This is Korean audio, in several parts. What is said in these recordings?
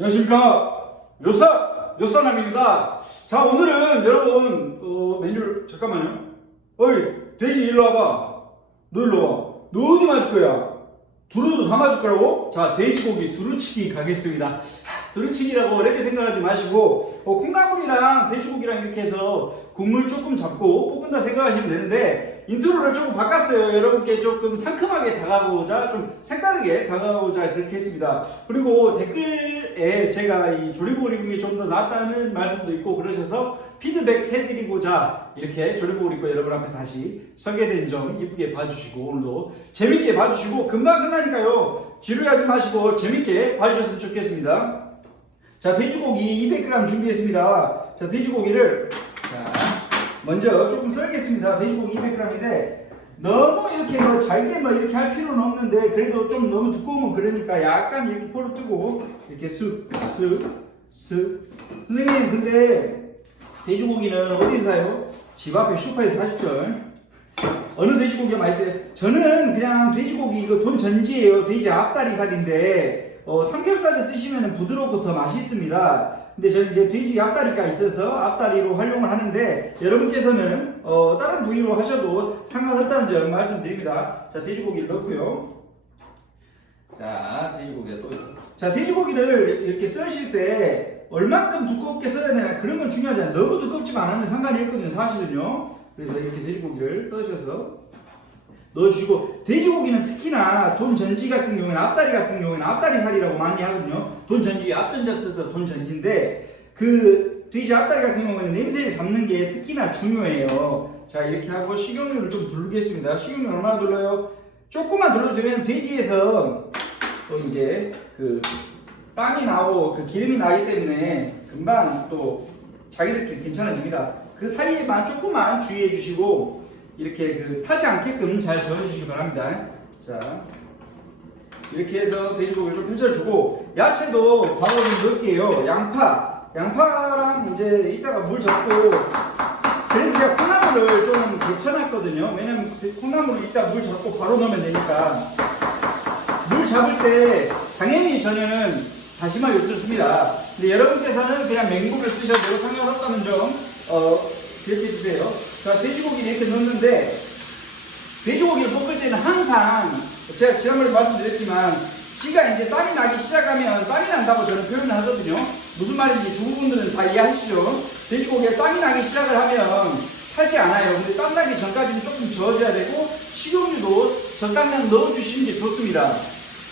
안녕하십니까. 요사남입니다. 자, 오늘은 여러분, 메뉴를, 잠깐만요. 어이, 돼지 일로 와봐. 너 일로 와. 너 어디 맞을 거야? 두루도 다 맞을 거라고? 자, 돼지고기 두루치기 가겠습니다. 두루치기라고 이렇게 생각하지 마시고, 콩나물이랑 돼지고기랑 이렇게 해서 국물 조금 잡고 볶은다 생각하시면 되는데, 인트로를 조금 바꿨어요. 여러분께 조금 상큼하게 다가오자, 좀 색다르게 다가오자 그렇게 했습니다. 그리고 댓글에 제가 이 조리복을 입는 게 좀 더 낫다는 말씀도 있고 그러셔서 피드백 해드리고자 이렇게 조리복을 입고 여러분 앞에 다시 서게 된 점 이쁘게 봐주시고 오늘도 재밌게 봐주시고 금방 끝나니까요. 지루하지 마시고 재밌게 봐주셨으면 좋겠습니다. 자, 돼지고기 200g 준비했습니다. 자, 돼지고기를 먼저 조금 썰겠습니다. 돼지고기 200g인데 너무 이렇게 잘게 이렇게 할 필요는 없는데 그래도 좀 너무 두꺼우면 그러니까 약간 이렇게 포를 뜨고 이렇게 쓱 선생님, 근데 돼지고기는 어디서 사요? 집 앞에 슈퍼에서 사십시오. 어느 돼지고기가 맛있어요? 저는 그냥 돼지고기 이거 돈 전지예요. 돼지 앞다리살인데 삼겹살을 쓰시면 부드럽고 더 맛있습니다. 근데 저는 이제 돼지 앞다리가 있어서 앞다리로 활용을 하는데 여러분께서는 다른 부위로 하셔도 상관없다는 점 말씀드립니다. 자, 돼지고기를 넣고요. 자, 돼지고기가 또 자, 돼지고기를 이렇게 썰실 때 얼만큼 두껍게 썰어야 되나 그런 건 중요하지 않아요. 너무 두껍지만 않으면 상관이 없거든요, 사실은요. 그래서 이렇게 돼지고기를 써셔서 넣어주시고, 돼지고기는 특히나 돈전지 같은 경우에는 앞다리 같은 경우에는 앞다리살이라고 많이 하거든요. 돈전지 앞전자 써서 돈전지인데 그 돼지 앞다리 같은 경우에는 냄새를 잡는 게 특히나 중요해요. 자, 이렇게 하고 식용유를 좀 두르겠습니다. 식용유 얼마나 둘러요? 조금만 둘러주세요. 왜냐면 돼지에서 또 이제 그 땀이 나고 그 기름이 나기 때문에 금방 또 자기들끼리 괜찮아집니다. 그 사이에만 조금만 주의해 주시고 이렇게 타지 않게끔 잘 저어주시기 바랍니다. 자, 이렇게 해서 돼지고기를 좀 펼쳐주고 야채도 바로 좀 넣을게요. 양파랑 이제 이따가 물 잡고, 그래서 제가 콩나물을 좀 데쳐놨거든요. 왜냐면 콩나물을 이따 물 잡고 바로 넣으면 되니까. 물 잡을 때 당연히 저는 다시마 육수를 씁니다. 근데 여러분께서는 그냥 맹물을 쓰셔도 상관없다는 점 기억해 주세요. 자, 돼지고기를 이렇게 넣는데 돼지고기를 볶을 때는 항상 제가 지난번에 말씀드렸지만 지가 이제 땀이 나기 시작하면 땀이 난다고 저는 표현을 하거든요. 무슨 말인지 주부분들은 다 이해하시죠? 돼지고기가 땀이 나기 시작을 하면 타지 않아요. 근데 땀 나기 전까지는 조금 저어줘야 되고 식용유도 적당량 넣어주시는 게 좋습니다.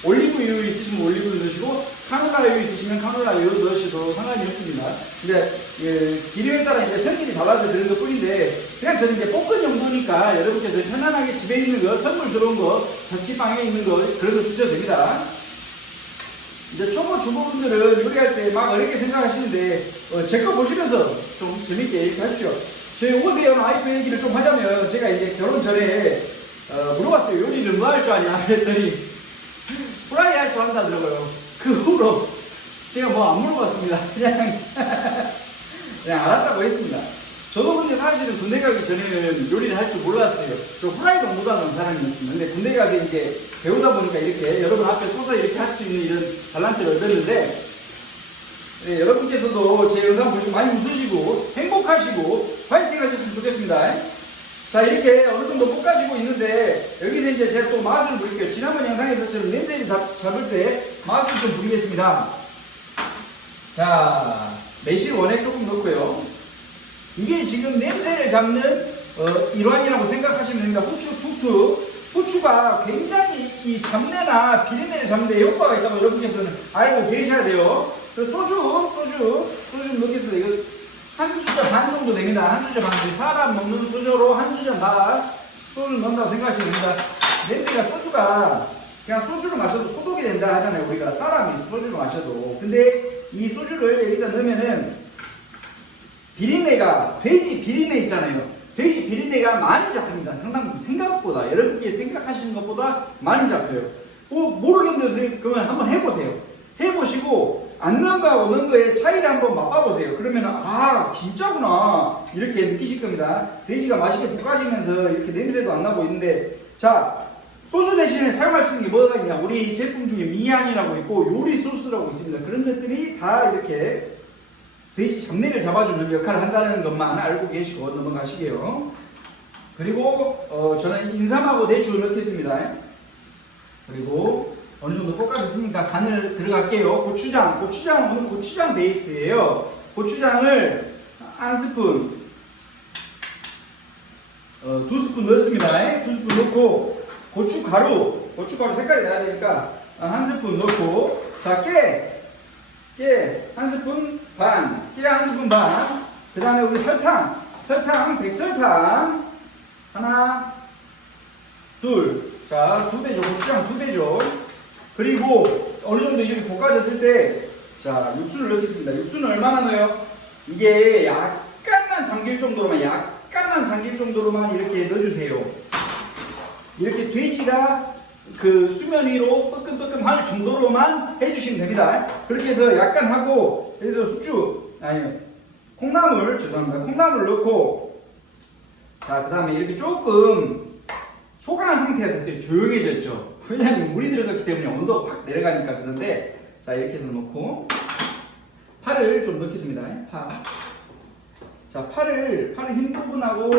올리브유 있으시면 올리브유 넣으시고 카놀라유 있으시면 카놀라유 넣으셔도 상관이 없습니다. 근데 기름에 따라 이제 성질이 달라서 그런 것 뿐인데 그냥 저는 이제 볶은 용도니까 여러분께서 편안하게 집에 있는 거, 선물 들어온 거, 자취방에 있는 거 그런 거 쓰셔도 됩니다. 이제 초보 주부분들은 요리할 때 막 어렵게 생각하시는데 제 거 보시면서 좀 재밌게 이렇게 하십시오. 저희 오세요 와이프 얘기를 좀 하자면 제가 이제 결혼 전에 물어봤어요. 요리를 뭐 할 줄 아냐 그랬더니 프라이 할 줄 안다더라고요. 그 후로 제가 뭐 안 물어봤습니다. 그냥 알았다고 했습니다. 저도 근데 사실은 군대 가기 전에는 요리를 할 줄 몰랐어요. 저 프라이도 못하는 사람이었습니다. 근데 군대 가서 이제 배우다 보니까 이렇게 여러분 앞에 서서 이렇게 할 수 있는 이런 달란트를 얻었는데, 네, 여러분께서도 제 영상 보시고 많이 웃으시고 행복하시고 파이팅 하셨으면 좋겠습니다. 자, 이렇게 어느 정도 볶아지고 있는데 여기서 이제 제가 또 맛을 부릴게요. 지난번 영상에서처럼 냄새를 잡을 때 맛을 좀 부리겠습니다. 자, 매실 원액 조금 넣고요. 이게 지금 냄새를 잡는 일환이라고 생각하시면 됩니다. 후추 툭툭. 후추가 굉장히 이 잡내나 비린내를 잡는 데 효과가 있다고 여러분께서는 알고 계셔야 돼요. 소주 넣겠습니다. 이거 한 수저 반 정도 됩니다. 한 수저 반. 사람 먹는 수저로 한 수저 반 소주를 넣는다고 생각하시면 됩니다. 냄새가 소주가 그냥 소주를 마셔도 소독이 된다 하잖아요. 우리가 사람이 소주를 마셔도. 근데 이 소주를 여기다 넣으면은 비린내가, 돼지 비린내 있잖아요. 돼지 비린내가 많이 잡힙니다. 상당히 생각보다, 여러분께 생각하시는 것보다 많이 잡혀요. 모르겠는데 그러면 한번 해보세요. 해보시고 안 넣은 거하고 넣은 거의 차이를 한번 맛봐보세요. 그러면 아 진짜구나 이렇게 느끼실 겁니다. 돼지가 맛있게 볶아지면서 이렇게 냄새도 안 나고 있는데, 자, 소주 대신에 사용할 수 있는 게 뭐가 있냐. 우리 제품 중에 미향이라고 있고 요리 소스라고 있습니다. 그런 것들이 다 이렇게 돼지 잡내를 잡아주는 역할을 한다는 것만 알고 계시고 넘어가시게요. 그리고 저는 인삼하고 대추를 넣겠습니다. 그리고 어느 정도 볶아졌으니까 간을 들어갈게요. 고추장은 오늘 고추장 베이스예요. 고추장을 한 스푼, 2스푼 넣습니다. 2스푼 넣고 고춧가루 색깔이 나야 되니까 한 스푼 넣고, 자, 깨 한 스푼 반, 그 다음에 우리 설탕, 백설탕 하나, 둘, 자, 2배죠. 고추장 2배죠. 그리고 어느 정도 이렇게 볶아졌을 때, 자, 육수를 넣겠습니다. 육수는 얼마나 넣어요? 이게 약간만 잠길 정도로만 이렇게 넣어주세요. 이렇게 돼지가 그 수면 위로 뻐끔뻐끔 할 정도로만 해주시면 됩니다. 그렇게 해서 약간 하고, 그래서 콩나물 넣고, 자, 그 다음에 이렇게 조금 소강한 상태가 됐어요. 조용해졌죠. 왜냐하면 물이 들어갔기 때문에 온도가 확 내려가니까. 그런데, 자, 이렇게 해서 넣고, 파를 좀 넣겠습니다. 자, 파를 흰 부분하고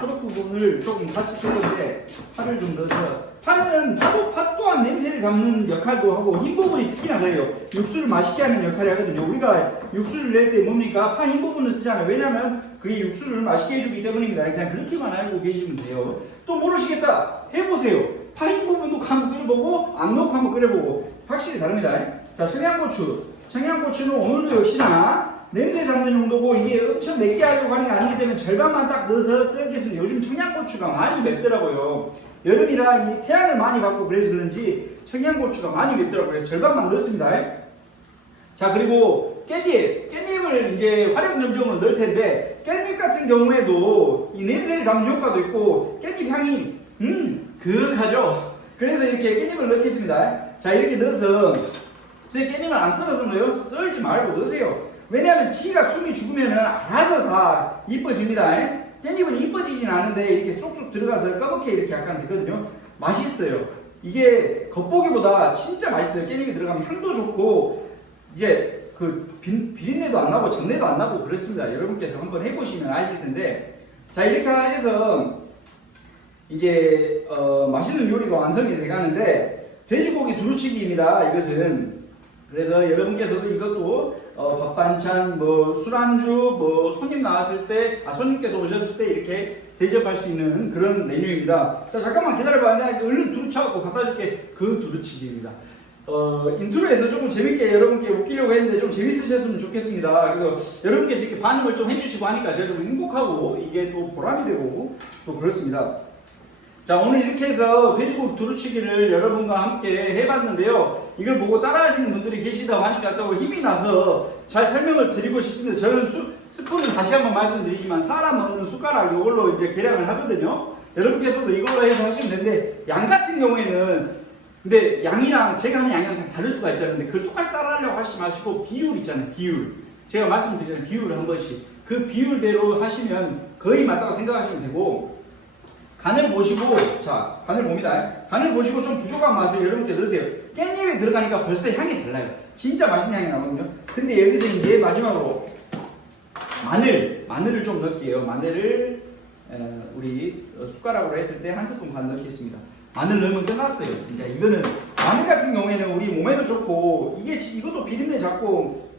초록 부분을 조금 같이 썰는데, 파를 좀 넣어서, 파는 파 또한 냄새를 잡는 역할도 하고, 흰 부분이 특히나 그래요. 육수를 맛있게 하는 역할을 하거든요. 우리가 육수를 낼 때 뭡니까? 파 흰 부분을 쓰잖아요. 왜냐하면 그게 육수를 맛있게 해주기 때문입니다. 그냥 그렇게만 알고 계시면 돼요. 또 모르시겠다, 해보세요. 파 흰 부분도 한번 끓여보고 안 넣고 한번 끓여보고 확실히 다릅니다. 자, 청양고추는 오늘도 역시나 냄새 잡는 정도고, 이게 엄청 맵게 하려고 하는 게 아니기 때문에 절반만 딱 넣어서 썰겠습니다. 요즘 청양고추가 많이 맵더라고요. 여름이라 이 태양을 많이 받고 그래서 그런지 청양고추가 많이 맵더라고요. 절반만 넣습니다. 자, 그리고 깻잎을 이제 활용 점정으로 넣을 텐데, 깻잎 같은 경우에도 이 냄새를 잡는 효과도 있고 깻잎 향이 그윽하죠. 그래서 이렇게 깻잎을 넣겠습니다. 자, 이렇게 넣어서, 깻잎을 안 썰어서 넣어요? 썰지 말고 넣으세요. 왜냐하면 지가 숨이 죽으면은 알아서 다 이뻐집니다. 깻잎은 이뻐지진 않은데 이렇게 쏙쏙 들어가서 까맣게 이렇게 약간 되거든요. 맛있어요. 이게 겉보기보다 진짜 맛있어요. 깻잎이 들어가면 향도 좋고, 이제 그 비린내도 안 나고 잡내도 안 나고 그렇습니다. 여러분께서 한번 해보시면 아실 텐데, 자, 이렇게 해서 이제 맛있는 요리가 완성이 돼가는데, 돼지고기 두루치기입니다. 이것은. 그래서 여러분께서도 이것도 밥 반찬, 술안주, 손님 나왔을 때, 손님께서 오셨을 때 이렇게 대접할 수 있는 그런 메뉴입니다. 자, 잠깐만 기다려봐. 내가 얼른 두루쳐갖고 갖다 줄게. 그 두루치기입니다. 인트로에서 조금 재밌게 여러분께 웃기려고 했는데 좀 재밌으셨으면 좋겠습니다. 그래서 여러분께서 이렇게 반응을 좀 해주시고 하니까 제가 좀 행복하고 이게 또 보람이 되고 또 그렇습니다. 자, 오늘 이렇게 해서 돼지고기 두루치기를 여러분과 함께 해봤는데요. 이걸 보고 따라하시는 분들이 계시다고 하니까 또 힘이 나서 잘 설명을 드리고 싶습니다. 저는 스푼은 다시 한번 말씀드리지만 사람 먹는 숟가락 이걸로 이제 계량을 하거든요. 여러분께서도 이걸로 해서 하시면 되는데, 양 같은 경우에는 근데 양이랑 제가 하는 양이랑 다 다를 수가 있잖아요. 근데 그걸 똑같이 따라하려고 하시지 마시고 비율 있잖아요. 비율. 제가 말씀드리잖아요. 비율을 한 번씩. 그 비율대로 하시면 거의 맞다고 생각하시면 되고, 간을 보시고, 자, 간을 봅니다. 간을 보시고 좀 부족한 맛을 여러분께 넣으세요. 깻잎이 들어가니까 벌써 향이 달라요. 진짜 맛있는 향이 나거든요. 근데 여기서 이제 마지막으로 마늘을 좀 넣을게요. 마늘을 우리 숟가락으로 했을 때 한 스푼 반 넣겠습니다. 마늘 넣으면 끝났어요. 이제 이거는 마늘 같은 경우에는 우리 몸에도 좋고, 이것도 비린내 잡고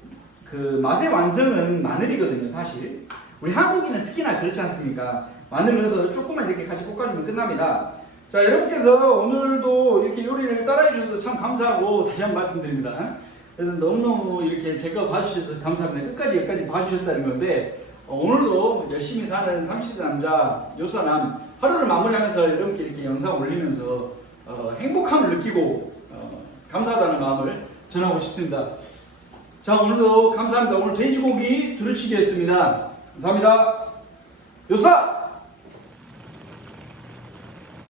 그 맛의 완성은 마늘이거든요. 사실 우리 한국인은 특히나 그렇지 않습니까? 마늘 넣어서 조금만 이렇게 같이 볶아주면 끝납니다. 자, 여러분께서 오늘도 이렇게 요리를 따라해 주셔서 참 감사하고 다시 한번 말씀드립니다. 그래서 너무너무 이렇게 제 거 봐주셔서 감사합니다. 끝까지 여기까지 봐주셨다는 건데, 오늘도 열심히 사는 30대 남자 요사남 하루를 마무리하면서 여러분께 이렇게 영상 올리면서 행복함을 느끼고 감사하다는 마음을 전하고 싶습니다. 자, 오늘도 감사합니다. 오늘 돼지고기 두루치기였습니다. 감사합니다. 요사!